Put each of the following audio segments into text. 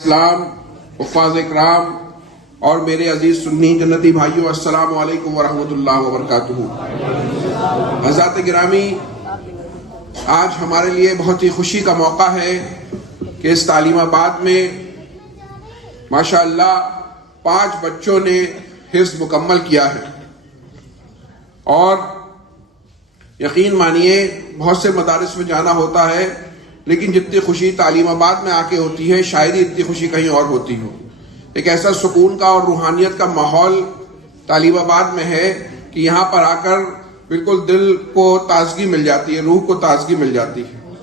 اسلام حفاظ اکرام اور میرے عزیز سنی جنتی بھائیوں، السلام علیکم ورحمۃ اللہ وبرکاتہ۔ حضرات گرامی، آج ہمارے لیے بہت ہی خوشی کا موقع ہے کہ اس تعلیم آباد میں ماشاءاللہ 5 بچوں نے حفظ مکمل کیا ہے، اور یقین مانیے بہت سے مدارس میں جانا ہوتا ہے، لیکن جتنی خوشی تعلیم آباد میں آ کے ہوتی ہے شاید ہی اتنی خوشی کہیں اور ہوتی ہو۔ ایک ایسا سکون کا اور روحانیت کا ماحول تعلیم آباد میں ہے کہ یہاں پر آ کر بالکل دل کو تازگی مل جاتی ہے، روح کو تازگی مل جاتی ہے۔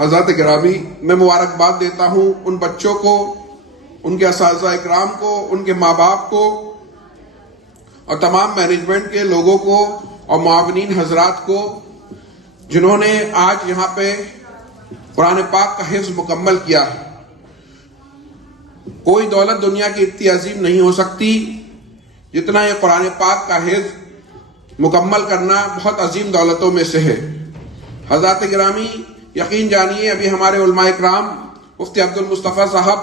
حضرات گرامی، میں مبارکباد دیتا ہوں ان بچوں کو، ان کے اساتذہ اکرام کو، ان کے ماں باپ کو اور تمام مینجمنٹ کے لوگوں کو اور معاونین حضرات کو، جنہوں نے آج یہاں پہ قرآن پاک کا حفظ مکمل کیا ہے۔ کوئی دولت دنیا کی اتنی عظیم نہیں ہو سکتی جتنا یہ قرآن پاک کا حفظ مکمل کرنا بہت عظیم دولتوں میں سے ہے۔ حضرات گرامی، یقین جانیے ابھی ہمارے علماء اکرام مفتی عبد المصطفیٰ صاحب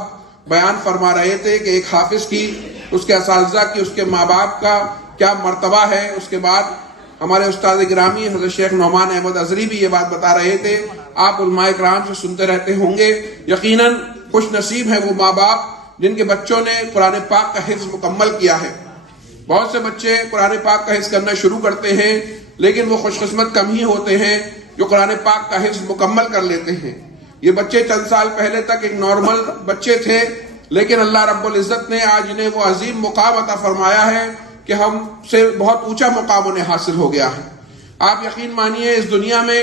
بیان فرما رہے تھے کہ ایک حافظ کی، اس کے اساتذہ کی، اس کے ماں باپ کا کیا مرتبہ ہے۔ اس کے بعد ہمارے استاد گرامی حضرت شیخ نعمان احمد ازری بھی یہ بات بتا رہے تھے، آپ علماء اکرام سے سنتے رہتے ہوں گے۔ یقیناً خوش نصیب ہیں وہ ماں باپ جن کے بچوں نے قرآن پاک کا حفظ مکمل کیا ہے۔ بہت سے بچے قرآن پاک کا حفظ کرنا شروع کرتے ہیں، لیکن وہ خوش قسمت کم ہی ہوتے ہیں جو قرآن پاک کا حفظ مکمل کر لیتے ہیں۔ یہ بچے چند سال پہلے تک ایک نارمل بچے تھے، لیکن اللہ رب العزت نے آج انہیں وہ عظیم مقام عطا فرمایا ہے کہ ہم سے بہت اونچا مقام انہیں حاصل ہو گیا ہے۔ آپ یقین مانیے اس دنیا میں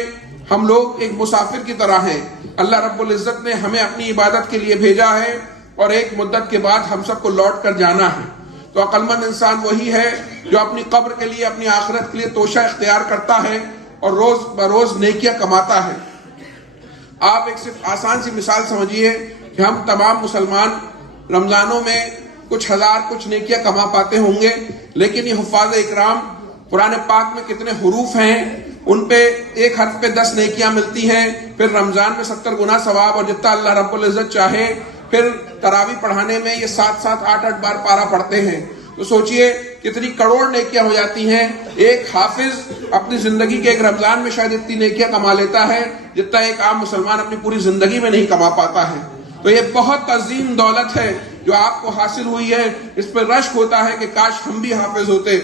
ہم لوگ ایک مسافر کی طرح ہیں۔ اللہ رب العزت نے ہمیں اپنی عبادت کے لیے بھیجا ہے اور ایک مدت کے بعد ہم سب کو لوٹ کر جانا ہے۔ تو عقل مند انسان وہی ہے جو اپنی قبر کے لیے، اپنی آخرت کے لیے توشہ اختیار کرتا ہے اور روز بروز نیکیاں کماتا ہے۔ آپ ایک صرف آسان سی مثال سمجھیے کہ ہم تمام مسلمان رمضانوں میں کچھ ہزار کچھ نیکیاں کما پاتے ہوں گے، لیکن یہ حفاظ اکرام قرآن پاک میں کتنے حروف ہیں، ان پہ ایک حرف پہ 10 نیکیاں ملتی ہیں، پھر رمضان میں 70 گنا ثواب، اور جتنا اللہ رب العزت چاہے پھر تراویح پڑھانے میں یہ 7-7 8-8 بار پارہ پڑھتے ہیں۔ تو سوچئے کتنی کروڑ نیکیاں ہو جاتی ہیں۔ ایک حافظ اپنی زندگی کے ایک رمضان میں شاید اتنی نیکیاں کما لیتا ہے جتنا ایک عام مسلمان اپنی پوری زندگی میں نہیں کما پاتا ہے۔ تو یہ بہت عظیم دولت ہے جو آپ کو حاصل ہوئی ہے، اس پہ رشک ہوتا ہے کہ کاش ہم بھی حافظ ہوتے۔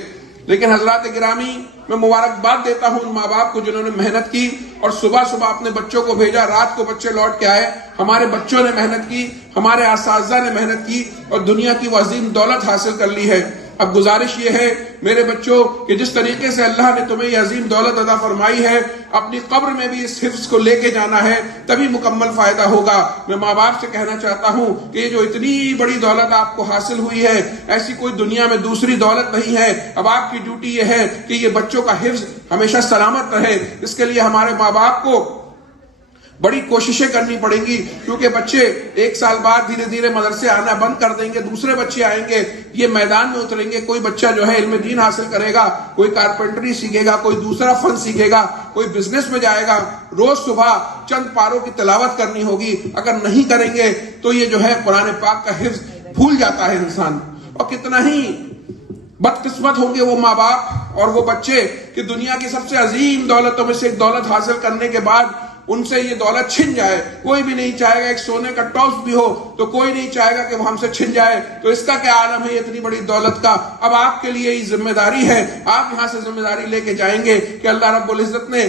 لیکن حضرات گرامی، میں مبارکباد دیتا ہوں ان ماں باپ کو جنہوں نے محنت کی اور صبح صبح اپنے بچوں کو بھیجا، رات کو بچے لوٹ کے آئے۔ ہمارے بچوں نے محنت کی، ہمارے اساتذہ نے محنت کی اور دنیا کی وہ عظیم دولت حاصل کر لی ہے۔ اب گزارش یہ ہے میرے بچوں کہ جس طریقے سے اللہ نے تمہیں یہ عظیم دولت عطا فرمائی ہے، اپنی قبر میں بھی اس حفظ کو لے کے جانا ہے، تبھی مکمل فائدہ ہوگا۔ میں ماں باپ سے کہنا چاہتا ہوں کہ یہ جو اتنی بڑی دولت آپ کو حاصل ہوئی ہے، ایسی کوئی دنیا میں دوسری دولت نہیں ہے۔ اب آپ کی ڈیوٹی یہ ہے کہ یہ بچوں کا حفظ ہمیشہ سلامت رہے۔ اس کے لیے ہمارے ماں باپ کو بڑی کوششیں کرنی پڑیں گی، کیونکہ بچے 1 سال بعد دھیرے دھیرے مدرسے آنا بند کر دیں گے، دوسرے بچے آئیں گے، یہ میدان میں اتریں گے۔ کوئی بچہ جو ہے علم دین حاصل کرے گا، کوئی کارپینٹری سیکھے گا، کوئی دوسرا فن سیکھے گا، کوئی بزنس میں جائے گا۔ روز صبح چند پاروں کی تلاوت کرنی ہوگی، اگر نہیں کریں گے تو یہ جو ہے قرآن پاک کا حفظ بھول جاتا ہے انسان۔ اور کتنا ہی بدقسمت ہوں گے وہ ماں باپ اور وہ بچے کہ دنیا کی سب سے عظیم دولتوں میں سے ایک دولت حاصل کرنے کے بعد ان سے یہ دولت چھن جائے۔ کوئی بھی نہیں چاہے گا، ایک سونے کا ٹاس بھی ہو تو کوئی نہیں چاہے گا کہ وہ ہم سے چھن جائے۔ تو اس کا کیا عالم ہے اتنی بڑی دولت کا۔ اب آپ کے لیے یہ ذمہ داری ہے، آپ یہاں سے ذمہ داری لے کے جائیں گے کہ اللہ رب العزت نے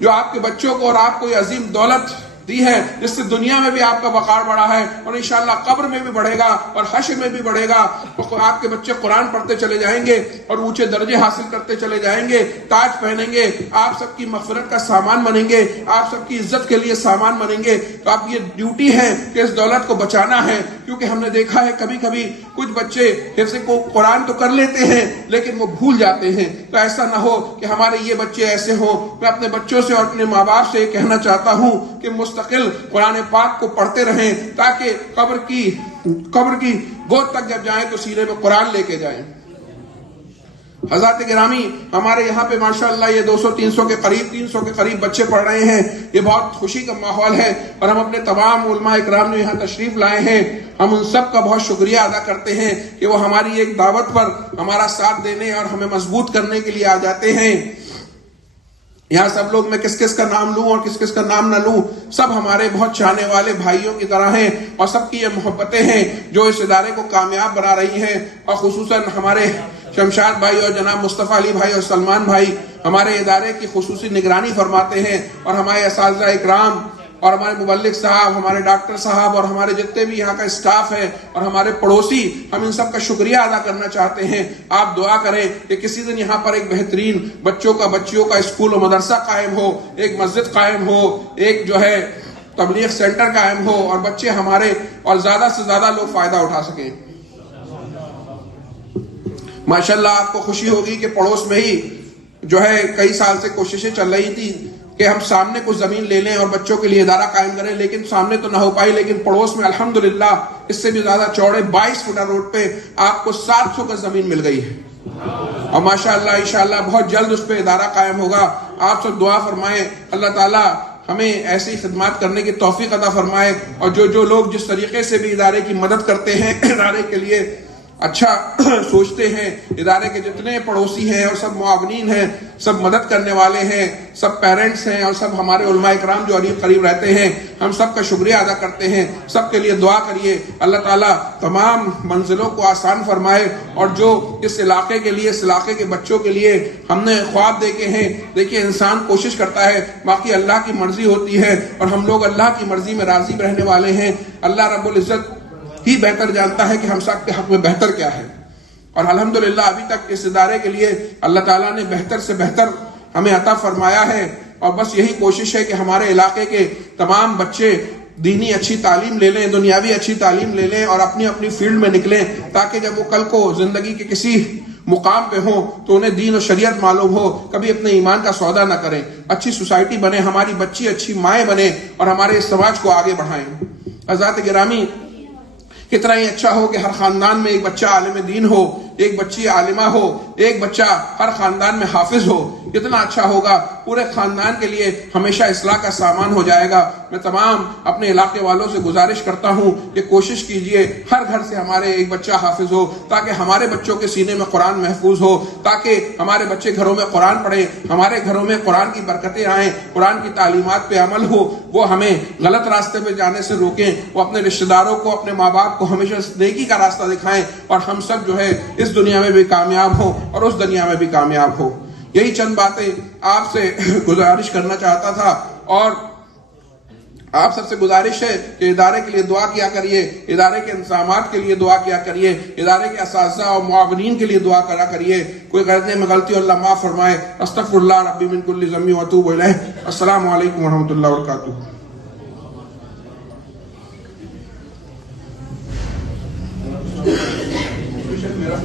جو آپ کے بچوں کو اور آپ کو یہ عظیم دولت دی ہے، جس سے دنیا میں بھی آپ کا وقار بڑھا ہے اور انشاءاللہ قبر میں بھی بڑھے گا اور حشر میں بھی بڑھے گا۔ آپ کے بچے قرآن پڑھتے چلے جائیں گے اور اونچے درجے حاصل کرتے چلے جائیں گے، تاج پہنیں گے، آپ سب کی مغفرت کا سامان بنیں گے، آپ سب کی عزت کے لیے سامان بنیں گے۔ تو اب یہ ڈیوٹی ہے کہ اس دولت کو بچانا ہے، کیونکہ ہم نے دیکھا ہے کبھی کبھی کچھ بچے حفظ کو قرآن تو کر لیتے ہیں لیکن وہ بھول جاتے ہیں۔ تو ایسا نہ ہو کہ ہمارے یہ بچے ایسے ہوں۔ میں اپنے بچوں سے اور اپنے ماں باپ سے یہ کہنا چاہتا ہوں کہ مستقل قرآن پاک کو پڑھتے رہیں، تاکہ قبر کی گود تک جب جائیں تو سینے میں قرآن لے کے جائیں۔ حضرات گرامی، ہمارے یہاں پہ ماشاءاللہ یہ 200-300 کے قریب 300 کے قریب بچے پڑھ رہے ہیں. یہ بہت خوشی کا ماحول ہے، اور ہم اپنے تمام علماء اکرام جو یہاں تشریف لائے ہیں، ہم ان سب کا بہت شکریہ ادا کرتے ہیں کہ وہ ہماری ایک دعوت پر ہمارا ساتھ دینے اور ہمیں مضبوط کرنے کے لیے آ جاتے ہیں. یہاں سب لوگ، میں کس کس کا نام لوں اور کس کس کا نام نہ لوں، سب ہمارے بہت چاہنے والے بھائیوں کی طرح ہیں، اور سب کی یہ محبتیں ہیں جو اس ادارے کو کامیاب بنا رہی ہیں. اور خصوصاً ہمارے شمشاد بھائی اور جناب مصطفیٰ علی بھائی اور سلمان بھائی ہمارے ادارے کی خصوصی نگرانی فرماتے ہیں، اور ہمارے اساتذہ اکرام اور ہمارے مبلغ صاحب، ہمارے ڈاکٹر صاحب اور ہمارے جتنے بھی یہاں کا اسٹاف ہے اور ہمارے پڑوسی، ہم ان سب کا شکریہ ادا کرنا چاہتے ہیں. آپ دعا کریں کہ کسی دن یہاں پر ایک بہترین بچیوں کا اسکول و مدرسہ قائم ہو، ایک مسجد قائم ہو، ایک جو ہے تبلیغ سینٹر قائم ہو، اور بچے ہمارے اور زیادہ سے زیادہ لوگ فائدہ اٹھا سکیں. ماشاءاللہ آپ کو خوشی ہوگی کہ پڑوس میں ہی جو ہے کئی سال سے کوششیں چل رہی تھی کہ ہم سامنے کچھ زمین لے لیں اور بچوں کے لیے ادارہ قائم کریں، لیکن سامنے تو نہ ہو پائی. لیکن پڑوس میں الحمدللہ اس سے بھی زیادہ چوڑے 22 فٹا روڈ پہ آپ کو 700 گز زمین مل گئی ہے، اور ماشاءاللہ انشاءاللہ بہت جلد اس پہ ادارہ قائم ہوگا. آپ سب دعا فرمائیں اللہ تعالیٰ ہمیں ایسی خدمات کرنے کی توفیق عطا فرمائے، اور جو لوگ جس طریقے سے بھی ادارے کی مدد کرتے ہیں، ادارے کے لیے اچھا سوچتے ہیں، ادارے کے جتنے پڑوسی ہیں اور سب معاونین ہیں، سب مدد کرنے والے ہیں، سب پیرنٹس ہیں، اور سب ہمارے علماء اکرام جو قریب رہتے ہیں، ہم سب کا شکریہ ادا کرتے ہیں. سب کے لیے دعا کریے اللہ تعالیٰ تمام منزلوں کو آسان فرمائے، اور جو اس علاقے کے لیے، اس علاقے کے بچوں کے لیے ہم نے خواب دیکھے ہیں. دیکھیے انسان کوشش کرتا ہے، باقی اللہ کی مرضی ہوتی ہے، اور ہم لوگ اللہ کی مرضی میں راضی رہنے والے ہیں. اللہ رب العزت ہی بہتر جانتا ہے کہ ہم سب کے حق میں بہتر کیا ہے، اور الحمدللہ ابھی تک اس ادارے کے لیے اللہ تعالیٰ نے بہتر سے بہتر ہمیں عطا فرمایا ہے. اور بس یہی کوشش ہے کہ ہمارے علاقے کے تمام بچے دینی اچھی تعلیم لے لیں، دنیاوی اچھی تعلیم لے لیں، اور اپنی اپنی فیلڈ میں نکلیں، تاکہ جب وہ کل کو زندگی کے کسی مقام پہ ہوں تو انہیں دین و شریعت معلوم ہو، کبھی اپنے ایمان کا سودا نہ کریں، اچھی سوسائٹی بنے، ہماری بچی اچھی مائیں بنے، اور ہمارے اس سماج کو آگے بڑھائیں. حضرات گرامی، کتنا ہی اچھا ہو کہ ہر خاندان میں ایک بچہ عالم دین ہو، ایک بچی عالمہ ہو، ایک بچہ ہر خاندان میں حافظ ہو. کتنا اچھا ہوگا، پورے خاندان کے لیے ہمیشہ اصلاح کا سامان ہو جائے گا. میں تمام اپنے علاقے والوں سے گزارش کرتا ہوں کہ کوشش کیجئے ہر گھر سے ہمارے ایک بچہ حافظ ہو، تاکہ ہمارے بچوں کے سینے میں قرآن محفوظ ہو، تاکہ ہمارے بچے گھروں میں قرآن پڑھیں، ہمارے گھروں میں قرآن کی برکتیں آئیں، قرآن کی تعلیمات پہ عمل ہو، وہ ہمیں غلط راستے پہ جانے سے روکیں، وہ اپنے رشتہ داروں کو، اپنے ماں باپ کو ہمیشہ نیکی کا راستہ دکھائیں، اور ہم سب جو ہے اس دنیا میں بھی کامیاب ہوں اور اس دنیا میں بھی کامیاب ہو. یہی چند باتیں آپ سے گزارش کرنا چاہتا تھا، اور آپ سب سے گزارش ہے کہ ادارے کے لیے دعا کیا کریے، ادارے کے انتظامات کے لیے دعا کیا کریے، ادارے کے اساتذہ اور معاونین کے لیے دعا کرا کریے. کوئی کرنے میں غلطی ہو اللہ معاف فرمائے. استغفر اللہ ربی من کل ذنب واتوب الیہ. السلام علیکم ورحمۃ اللہ وبرکاتہ. میرا